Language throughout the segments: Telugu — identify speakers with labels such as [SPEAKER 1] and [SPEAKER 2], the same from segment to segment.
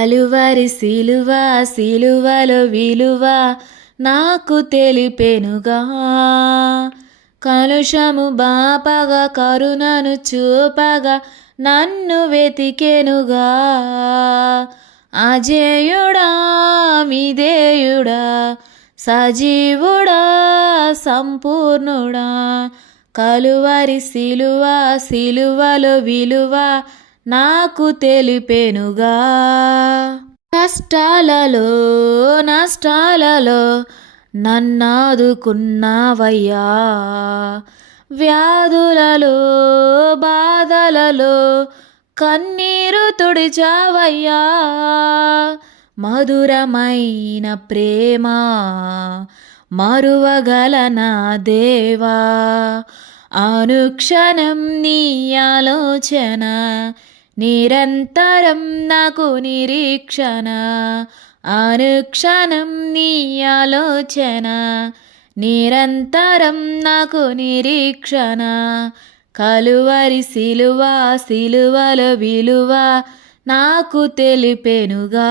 [SPEAKER 1] కలువరి సిలువ సిలువలో విలువ నాకు తెలిపెనుగా. కలుషము బాపగా కరుణను చూపగా నన్ను వెతికెనుగా. అజేయుడా విధేయుడా సజీవుడా సంపూర్ణుడా. కలువరి సిలువ సిలువలో విలువ నాకు తెలిపెనుగా. కష్టాలలో నష్టాలలో నన్నాదుకున్నావయ్యా. వ్యాధులలో బాధలలో కన్నీరు తుడిచావయ్యా. మధురమైన ప్రేమ మరువగలనా దేవా. అనుక్షణం నీ ఆలోచన నిరంతరం నాకు నిరీక్షణ అనుక్షణం నీ ఆలోచన. నిరంతరం నాకు నిరీక్షణ కలువరి సిలువ సిలువల విలువ నాకు తెలిపెనుగా.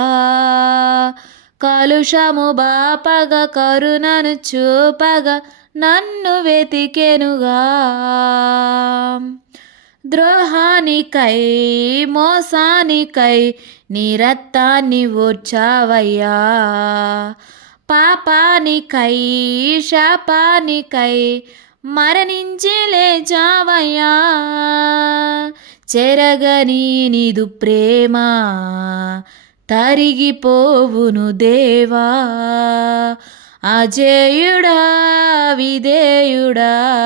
[SPEAKER 1] కలుషము బాపగ కరుణను చూపగా నన్ను వెతికెనుగా. ద్రోహానికై మోసానికై నీ రక్తాన్ని ఓర్చావయ్యా. పాపానికై శాపానికై మరణించి లేచావయ్యా. చెరగని నీదు ప్రేమ తరిగిపోవును దేవా. అజేయుడా విధేయుడా.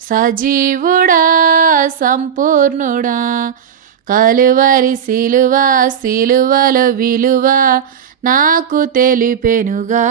[SPEAKER 1] సజీవుడా సంపూర్ణుడా కలువరి సిలువ సిలువల విలువ నాకు తెలిపెనుగా.